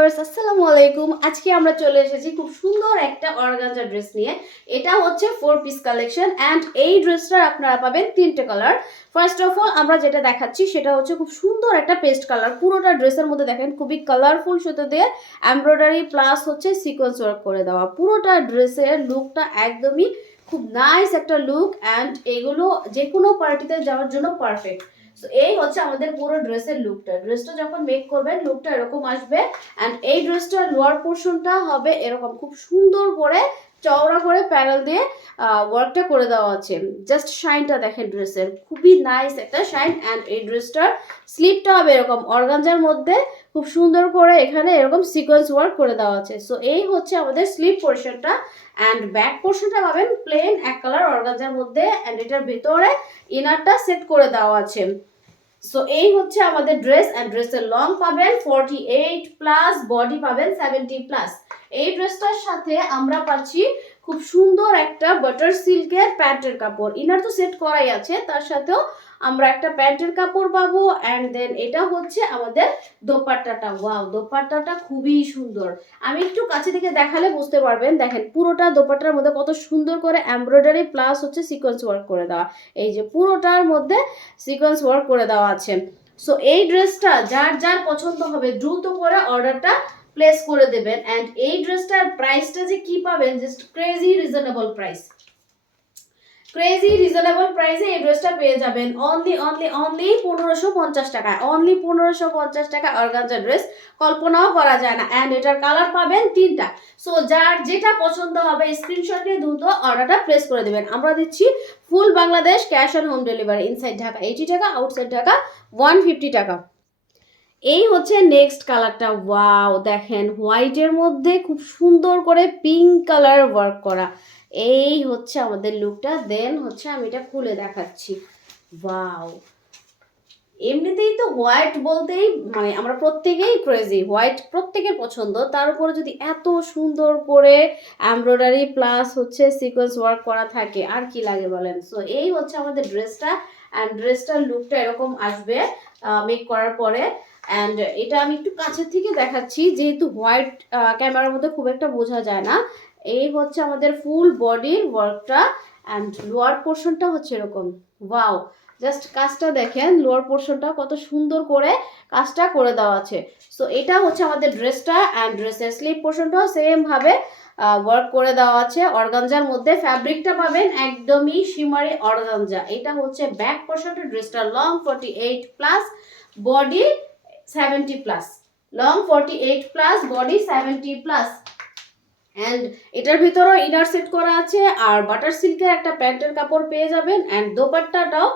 Viewers আসসালামু আলাইকুম। আজকে আমরা চলে এসেছি খুব সুন্দর একটা অর্গানজা ড্রেস নিয়ে। এটা হচ্ছে 4 পিস কালেকশন এন্ড এই ড্রেসটার আপনারা পাবেন তিনটে কালার। ফার্স্ট অফ অল আমরা যেটা দেখাচ্ছি সেটা হচ্ছে খুব সুন্দর একটা পেস্ট কালার। পুরোটা ড্রেসের মধ্যে দেখেন খুবই কালারফুল সুতো দিয়ে এমব্রয়ডারি প্লাস হচ্ছে সিকোয়েন্স ওয়ার্ক করে দেওয়া। পুরোটা ড্রেসের লুকটা একদমই খুব নাইস একটা লুক এন্ড এগুলো যে কোনো পার্টিতে যাওয়ার জন্য পারফেক্ট। সো এই হচ্ছে আমাদের পুরো ড্রেসের লুকটা। ড্রেসটা যখন মেক করবেন লুকটা এরকম আসবে এন্ড এই ড্রেসটার লোয়ার পোর্শনটা হবে এরকম খুব সুন্দর করে চওড়া করে প্যানেল দিয়ে ওয়ার্কটা করে দেওয়া আছে। জাস্ট শাইনটা দেখেন ড্রেসের, খুবই নাইস একটা শাইন। এন্ড এই ড্রেসটার স্লিপটা হবে এরকম অর্গানজার মধ্যে খুব সুন্দর করে এখানে এরকম সিকোয়েন্স ওয়ার্ক করে দেওয়া আছে। সো এই হচ্ছে আমাদের স্লিপ পোর্শনটা এন্ড ব্যাক পোর্শনটা পাবেন প্লেন এক কালার অর্গানজার মধ্যে এন্ড এটার ভিতরে ইনারটা সেট করে দেওয়া আছে। সো এই হচ্ছে আমাদের ড্রেস এন্ড ড্রেসের লং পাবেন 48 প্লাস, বডি পাবেন 70 প্লাস। এই ড্রেসটার সাথে আমরা পাচ্ছি খুব সুন্দর একটা বাটার সিল্কের প্যান্টের কাপড়। ইনার তো সেট করাই আছে, তার সাথেও আমরা একটা প্যান্টের কাপড় পাবো এন্ড দেন এটা হচ্ছে আমাদের দোপাট্টাটা। ওয়াও, দোপাট্টাটা খুবই সুন্দর। আমি একটু কাছে থেকে দেখালে বুঝতে পারবেন। দেখেন পুরোটা দোপাট্টার মধ্যে কত সুন্দর করে এমব্রয়ডারি প্লাস হচ্ছে সিকোয়েন্স ওয়ার্ক করে দেওয়া। এই যে পুরোটার মধ্যে সিকোয়েন্স ওয়ার্ক করে দেওয়া আছে। সো এই ড্রেসটা যার যার পছন্দ হবে দ্রুত করে অর্ডারটা প্লেস করে দেবেন এন্ড এই ড্রেসটার প্রাইসটা যে কি পাবেন, just crazy reasonable price. Crazy reasonable প্রাইসে এই ড্রেসটা পেয়ে যাবেন অনলি 1550 টাকা। অনলি 1550 টাকা অর্গানজা ড্রেস, কল্পনাও করা যায় না। এন্ড এটার কালার পাবেন তিনটা। সো যার যেটা পছন্দ হবে স্ক্রিনশট নিয়ে দ্রুত অর্ডারটা প্লেস করে দেবেন। আমরা দিচ্ছি full Bangladesh cash on home delivery. Inside Dhaka 80 টাকা, আউটসাইড ঢাকা 150 টাকা। এই হচ্ছে নেক্সট কালারটা। ওয়াও, দেখেন হোয়াইটের মধ্যে খুব সুন্দর করে পিঙ্ক কালার ওয়ার্ক করা। এই হচ্ছে আমাদের লুকটা। দেন হচ্ছে আমি এটা খুলে দেখাচ্ছি। ওয়াও, এমনিতেই তো হোয়াইট বলতেই মানে আমরা প্রত্যেকেই ক্রেজি, হোয়াইট প্রত্যেকের পছন্দ। তার উপরে যদি এত সুন্দর করে এমব্রয়ডারি প্লাস হচ্ছে সিকোয়েন্স ওয়ার্ক করা থাকে আর কি লাগে বলেন। সো এই হচ্ছে আমাদের ড্রেসটা অ্যান্ড ড্রেসটার লুকটা এরকম আসবে মেক করার পরে। অ্যান্ড এটা আমি একটু কাছের থেকে দেখাচ্ছি যেহেতু হোয়াইট ক্যামেরার মধ্যে খুব একটা বোঝা যায় না। এই হচ্ছে আমাদের ফুল বডির ওয়ার্কটা অ্যান্ড লোয়ার পোর্শনটা হচ্ছে এরকম। ওয়াও, জাস্ট কাজটা দেখেন, লোয়ার পোর্শনটা কত সুন্দর করে কাজটা করে দেওয়া আছে। সো এটা হচ্ছে আমাদের ড্রেসটা অ্যান্ড ড্রেসের স্লিপ পোর্শনটাও সেম ভাবে ওয়ার্ক করে দেওয়া আছে অর্গানজার মধ্যে। ফ্যাব্রিকটা পাবেন একদমই শিমারি অর্গানজা। এটা হচ্ছে ব্যাক পোর্শনটা। ড্রেসটা long 48 plus, body 70 plus. Long 48 plus, body 70 plus. And এটার ভিতরেও ইনার সেট করা আছে আর বাটার সিল্কের একটা প্যান্টের কাপড় পেয়ে যাবেন। অ্যান্ড দোপাট্টাটাও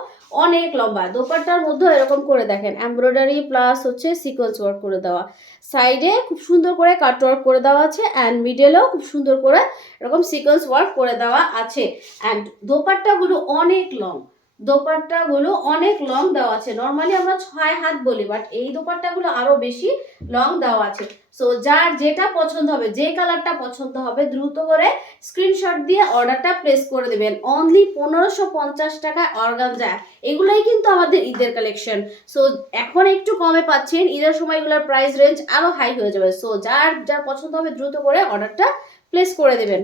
অনেক লম্বা। দোপাট্টার মধ্যে এরকম করে দেখেন এমব্রয়ডারি প্লাস হচ্ছে সিকোয়েন্স ওয়ার্ক করে দেওয়া। সাইডে খুব সুন্দর করে কাট ওয়ার্ক করে দেওয়া আছে অ্যান্ড মিডলেও খুব সুন্দর করে এরকম সিকোয়েন্স ওয়ার্ক করে দেওয়া আছে। অ্যান্ড দোপাট্টাগুলো অনেক লং। দোপাট্টাগুলো অনেক লং দেওয়া আছে। নর্মালি আমরা 6 হাত বলি, বাট এই দোপাট্টাগুলো আরো বেশি লং দেওয়া আছে। সো যার যেটা পছন্দ হবে, যে কালারটা পছন্দ হবে দ্রুত করে স্ক্রিনশট দিয়ে অর্ডারটা প্লেস করে দেবেন। অনলি 1550 টাকা অর্গানজা। এগুলাই কিন্তু আমাদের ঈদের কালেকশন। সো এখন একটু কমে পাচ্ছেন, ঈদের সময় এগুলোর প্রাইস রেঞ্জ আরো হাই হয়ে যাবে। সো যার যার পছন্দ হবে দ্রুত করে অর্ডারটা প্লেস করে দেবেন।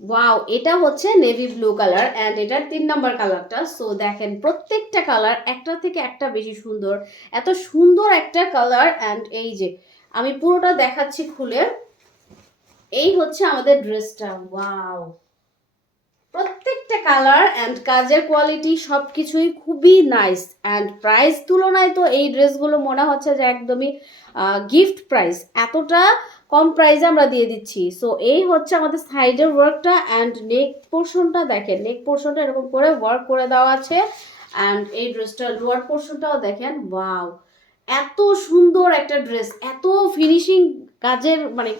ওয়াও, এটা হচ্ছে নেভি ব্লু কালার অ্যান্ড এটার 3 নাম্বার কালারটা। সো দেখেন প্রত্যেকটা কালার একটা থেকে একটা বেশি সুন্দর। এত সুন্দর একটা কালার অ্যান্ড এই যে আমি পুরোটা দেখাচ্ছি খুলে। এই হচ্ছে আমাদের ড্রেসটা। ওয়াও, প্রত্যেকটা কালার অ্যান্ড কাজের কোয়ালিটি সব কিছুই খুবই নাইস অ্যান্ড প্রাইস তুলনায় তো এই ড্রেসগুলো মনে হচ্ছে যে একদমই গিফট প্রাইস। এতটা কম প্রাইসে আমরা দিয়ে দিচ্ছি। সো এই হচ্ছে আমাদের সাইডের ওয়ার্কটা অ্যান্ড নেক পোর্শনটা দেখেন। নেক পোর্শনটা এরকম করে ওয়ার্ক করে দেওয়া আছে অ্যান্ড এই ড্রেসটার লোয়ার পোর্শনটাও দেখেন। ওয়াও, এত সুন্দর একটা ড্রেস, এত ফিনিশিং কাজের মানে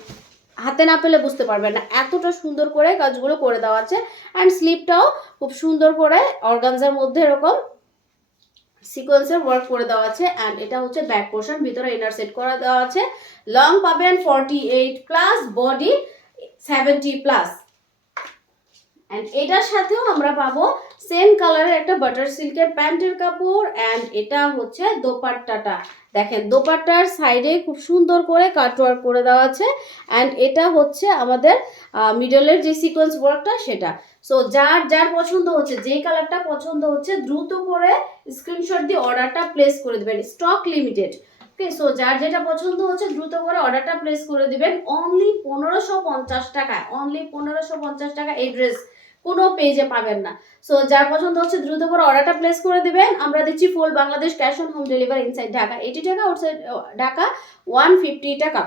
হাতে না পেলে বুঝতে পারবেন না, এতটা সুন্দর করে কাজগুলো করে দেওয়া আছে। অ্যান্ড স্লিপটাও খুব সুন্দর করে অর্গানজার মধ্যে এরকম সিকোয়েন্সের ওয়ার্ক করে দেওয়া আছে। অ্যান্ড এটা হচ্ছে ব্যাক পোর্শন, ভিতরে ইনার সেট করা দেওয়া আছে। লং পাবেন 48 প্লাস, বডি 70 প্লাস। অ্যান্ড এটার সাথেও আমরা পাবো সেম কালারের একটা বাটার সিল্কের প্যান্টের কাপড় অ্যান্ড এটা হচ্ছে দোপাট্টাটা। দেখেন দোপাট্টার সাইডে খুব সুন্দর করে কাটওয়ার্ক করে দেওয়া আছে অ্যান্ড এটা হচ্ছে আমাদের মিডলের যে সিকোয়েন্স ওয়ার্কটা সেটা। সো যার যার পছন্দ হচ্ছে, যেই কালারটা পছন্দ হচ্ছে দ্রুত করে স্ক্রিনশট দিয়ে অর্ডারটা প্লেস করে দেবেন, স্টক লিমিটেড। ওকে, সো যার যেটা পছন্দ হচ্ছে দ্রুত করে অর্ডারটা প্লেস করে দিবেন। অনলি 1550 টাকায়, অনলি 1550 টাকা এই ড্রেস কোনো পেজে পাবেন না। সো যার পছন্দ হচ্ছে দ্রুত করে অর্ডারটা প্লেস করে দিবেন। আমরা দিচ্ছি full Bangladesh cash on home delivery inside Dhaka 80 টাকা, আউটসাইড ঢাকা 150 টাকা।